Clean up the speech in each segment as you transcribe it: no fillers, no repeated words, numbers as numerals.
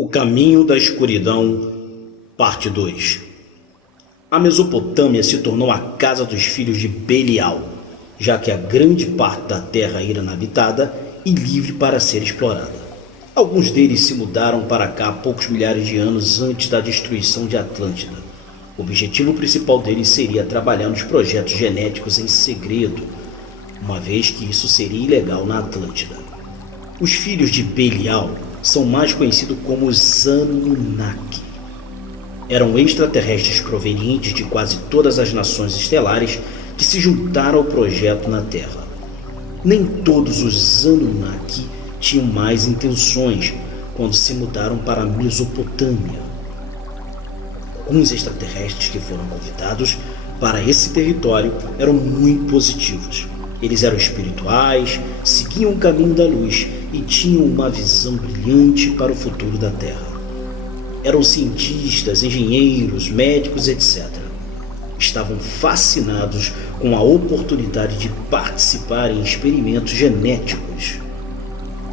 O Caminho da Escuridão, Parte 2. A Mesopotâmia se tornou a casa dos filhos de Belial, já que a grande parte da terra era inabitada e livre para ser explorada. Alguns deles se mudaram para cá poucos milhares de anos antes da destruição de Atlântida. O objetivo principal deles seria trabalhar nos projetos genéticos em segredo, uma vez que isso seria ilegal na Atlântida. Os filhos de Belial são mais conhecidos como os Anunnaki. Eram extraterrestres provenientes de quase todas as nações estelares que se juntaram ao projeto na Terra. Nem todos os Anunnaki tinham mais intenções quando se mudaram para a Mesopotâmia. Alguns extraterrestres que foram convidados para esse território eram muito positivos. Eles eram espirituais, seguiam o caminho da luz e tinham uma visão brilhante para o futuro da Terra. Eram cientistas, engenheiros, médicos, etc. Estavam fascinados com a oportunidade de participar em experimentos genéticos.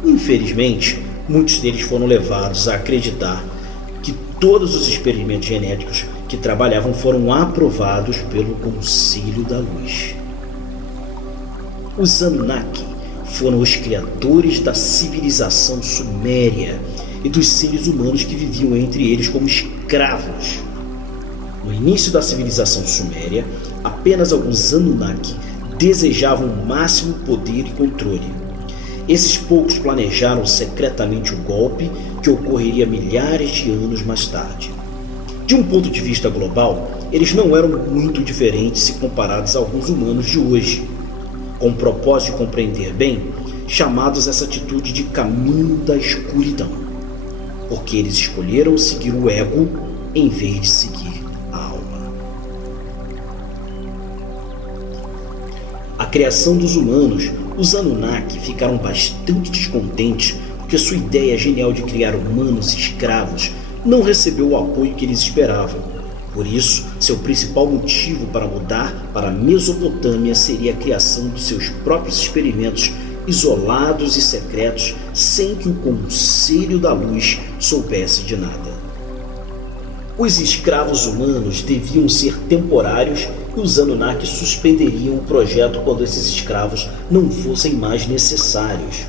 Infelizmente, muitos deles foram levados a acreditar que todos os experimentos genéticos que trabalhavam foram aprovados pelo Conselho da Luz. Os Anunnaki foram os criadores da civilização suméria e dos seres humanos que viviam entre eles como escravos. No início da civilização suméria, apenas alguns Anunnaki desejavam o máximo poder e controle. Esses poucos planejaram secretamente o golpe que ocorreria milhares de anos mais tarde. De um ponto de vista global, eles não eram muito diferentes se comparados a alguns humanos de hoje. Com o propósito de compreender bem, chamados essa atitude de caminho da escuridão, porque eles escolheram seguir o ego em vez de seguir a alma. A criação dos humanos, os Anunnaki ficaram bastante descontentes porque sua ideia genial de criar humanos escravos não recebeu o apoio que eles esperavam. Por isso, seu principal motivo para mudar para a Mesopotâmia seria a criação dos seus próprios experimentos isolados e secretos, sem que o Conselho da Luz soubesse de nada. Os escravos humanos deviam ser temporários e os Anunnaki suspenderiam o projeto quando esses escravos não fossem mais necessários.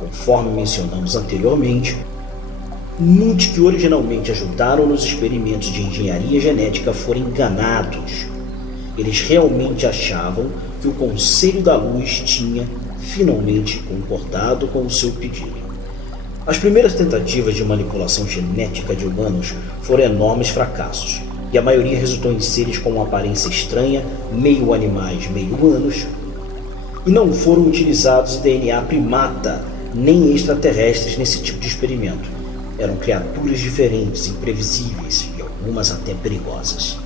Conforme mencionamos anteriormente, muitos que originalmente ajudaram nos experimentos de engenharia genética foram enganados. Eles realmente achavam que o Conselho da Luz tinha finalmente concordado com o seu pedido. As primeiras tentativas de manipulação genética de humanos foram enormes fracassos, e a maioria resultou em seres com uma aparência estranha, meio animais, meio humanos, e não foram utilizados DNA primata nem extraterrestres nesse tipo de experimento. Eram criaturas diferentes, imprevisíveis e algumas até perigosas.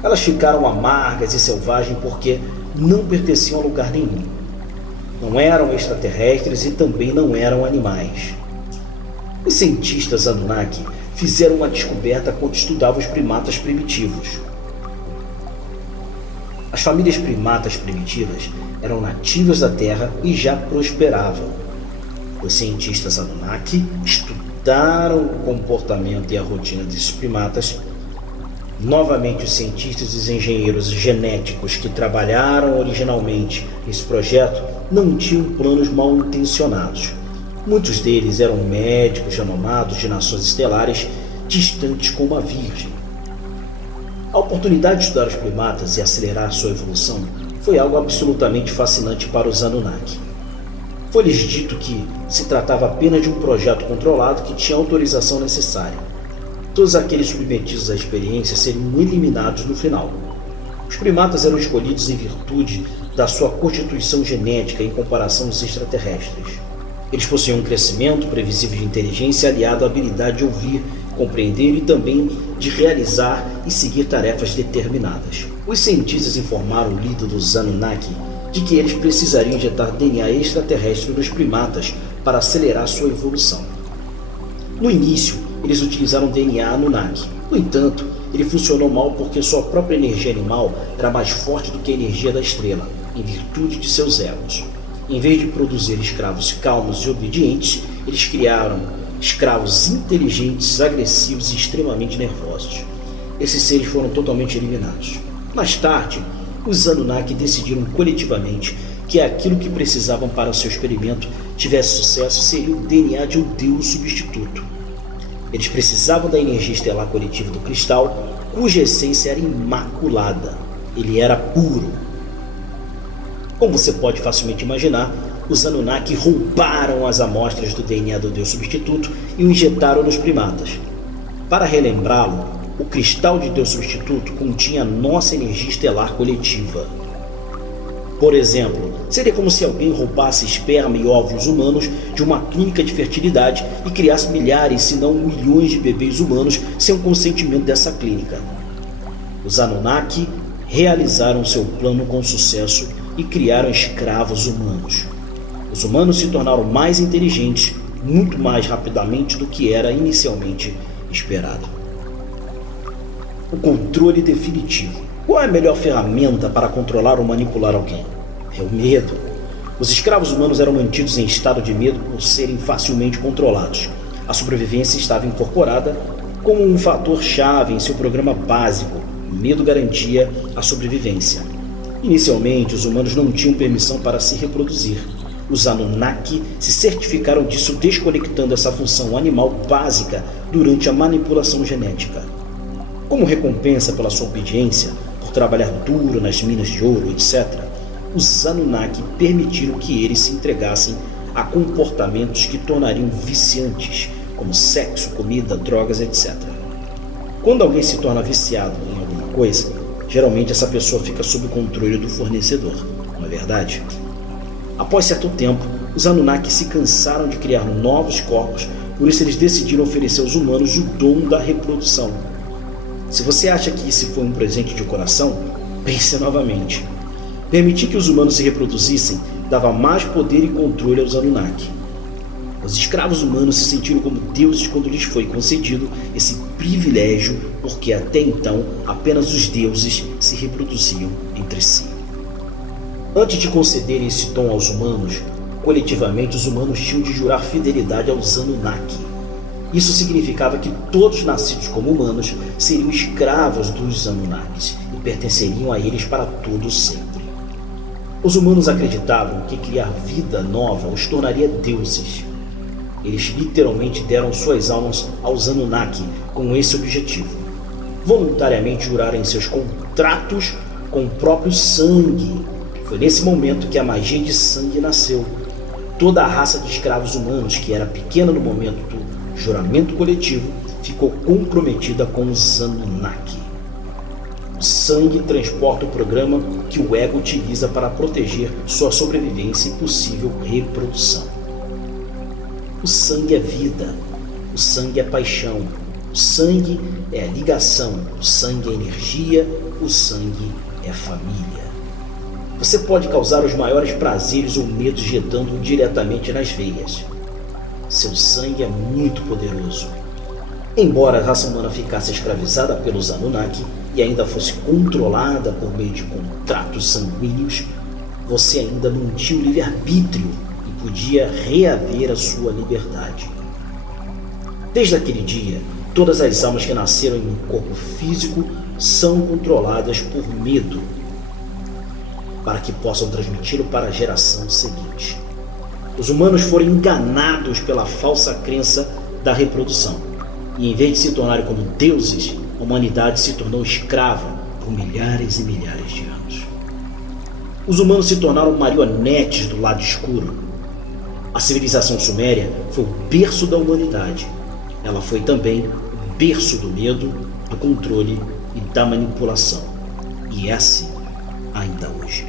Elas ficaram amargas e selvagens porque não pertenciam a lugar nenhum. Não eram extraterrestres e também não eram animais. Os cientistas Anunnaki fizeram uma descoberta quando estudavam os primatas primitivos. As famílias primatas primitivas eram nativas da Terra e já prosperavam. Os cientistas Anunnaki estudaram o comportamento e a rotina desses primatas. Novamente, os cientistas e os engenheiros genéticos que trabalharam originalmente nesse projeto não tinham planos mal intencionados. Muitos deles eram médicos renomados de nações estelares distantes como a Virgem. A oportunidade de estudar os primatas e acelerar sua evolução foi algo absolutamente fascinante para os Anunnaki. Foi-lhes dito que se tratava apenas de um projeto controlado que tinha a autorização necessária. Todos aqueles submetidos à experiência seriam eliminados no final. Os primatas eram escolhidos em virtude da sua constituição genética em comparação aos extraterrestres. Eles possuíam um crescimento previsível de inteligência aliado à habilidade de ouvir, compreender e também de realizar e seguir tarefas determinadas. Os cientistas informaram o líder dos Anunnaki de que eles precisariam injetar DNA extraterrestre nos primatas para acelerar sua evolução. No início, eles utilizaram DNA Anunnaki. No entanto, ele funcionou mal porque sua própria energia animal era mais forte do que a energia da estrela, em virtude de seus egos. Em vez de produzir escravos calmos e obedientes, eles criaram escravos inteligentes, agressivos e extremamente nervosos. Esses seres foram totalmente eliminados. Mais tarde, os Anunnaki decidiram coletivamente que aquilo que precisavam para o seu experimento tivesse sucesso seria o DNA de um deus substituto. Eles precisavam da energia estelar coletiva do cristal, cuja essência era imaculada. Ele era puro. Como você pode facilmente imaginar, os Anunnaki roubaram as amostras do DNA do deus substituto e o injetaram nos primatas. Para relembrá-lo, o cristal de deus substituto continha nossa energia estelar coletiva. Por exemplo, seria como se alguém roubasse esperma e óvulos humanos de uma clínica de fertilidade e criasse milhares, se não milhões de bebês humanos sem o consentimento dessa clínica. Os Anunnaki realizaram seu plano com sucesso e criaram escravos humanos. Os humanos se tornaram mais inteligentes, muito mais rapidamente do que era inicialmente esperado. O controle definitivo. Qual é a melhor ferramenta para controlar ou manipular alguém? É o medo. Os escravos humanos eram mantidos em estado de medo por serem facilmente controlados. A sobrevivência estava incorporada como um fator-chave em seu programa básico. O medo garantia a sobrevivência. Inicialmente, os humanos não tinham permissão para se reproduzir. Os Anunnaki se certificaram disso desconectando essa função animal básica durante a manipulação genética. Como recompensa pela sua obediência, por trabalhar duro nas minas de ouro, etc., os Anunnaki permitiram que eles se entregassem a comportamentos que tornariam viciantes, como sexo, comida, drogas, etc. Quando alguém se torna viciado em alguma coisa, geralmente essa pessoa fica sob o controle do fornecedor, não é verdade? Após certo tempo, os Anunnaki se cansaram de criar novos corpos, por isso eles decidiram oferecer aos humanos o dom da reprodução. Se você acha que isso foi um presente de coração, pense novamente. Permitir que os humanos se reproduzissem dava mais poder e controle aos Anunnaki. Os escravos humanos se sentiram como deuses quando lhes foi concedido esse privilégio, porque até então apenas os deuses se reproduziam entre si. Antes de concederem esse dom aos humanos, coletivamente os humanos tinham de jurar fidelidade aos Anunnaki. Isso significava que todos nascidos como humanos seriam escravos dos Anunnakis e pertenceriam a eles para todo sempre. Os humanos acreditavam que criar vida nova os tornaria deuses. Eles literalmente deram suas almas aos Anunnaki com esse objetivo. Voluntariamente juraram em seus contratos com o próprio sangue. Foi nesse momento que a magia de sangue nasceu. Toda a raça de escravos humanos, que era pequena no momento do juramento coletivo, ficou comprometida com os Anunnaki. O sangue transporta o programa que o ego utiliza para proteger sua sobrevivência e possível reprodução. O sangue é vida, o sangue é paixão, o sangue é ligação, o sangue é energia, o sangue é família. Você pode causar os maiores prazeres ou medos jetando diretamente nas veias. Seu sangue é muito poderoso. Embora a raça humana ficasse escravizada pelos Anunnaki e ainda fosse controlada por meio de contratos sanguíneos, você ainda não tinha o livre-arbítrio e podia reaver a sua liberdade. Desde aquele dia, todas as almas que nasceram em um corpo físico são controladas por medo, para que possam transmiti-lo para a geração seguinte. Os humanos foram enganados pela falsa crença da reprodução, e em vez de se tornarem como deuses, a humanidade se tornou escrava por milhares e milhares de anos. Os humanos se tornaram marionetes do lado escuro. A civilização suméria foi o berço da humanidade. Ela foi também o berço do medo, do controle e da manipulação. E é assim ainda hoje.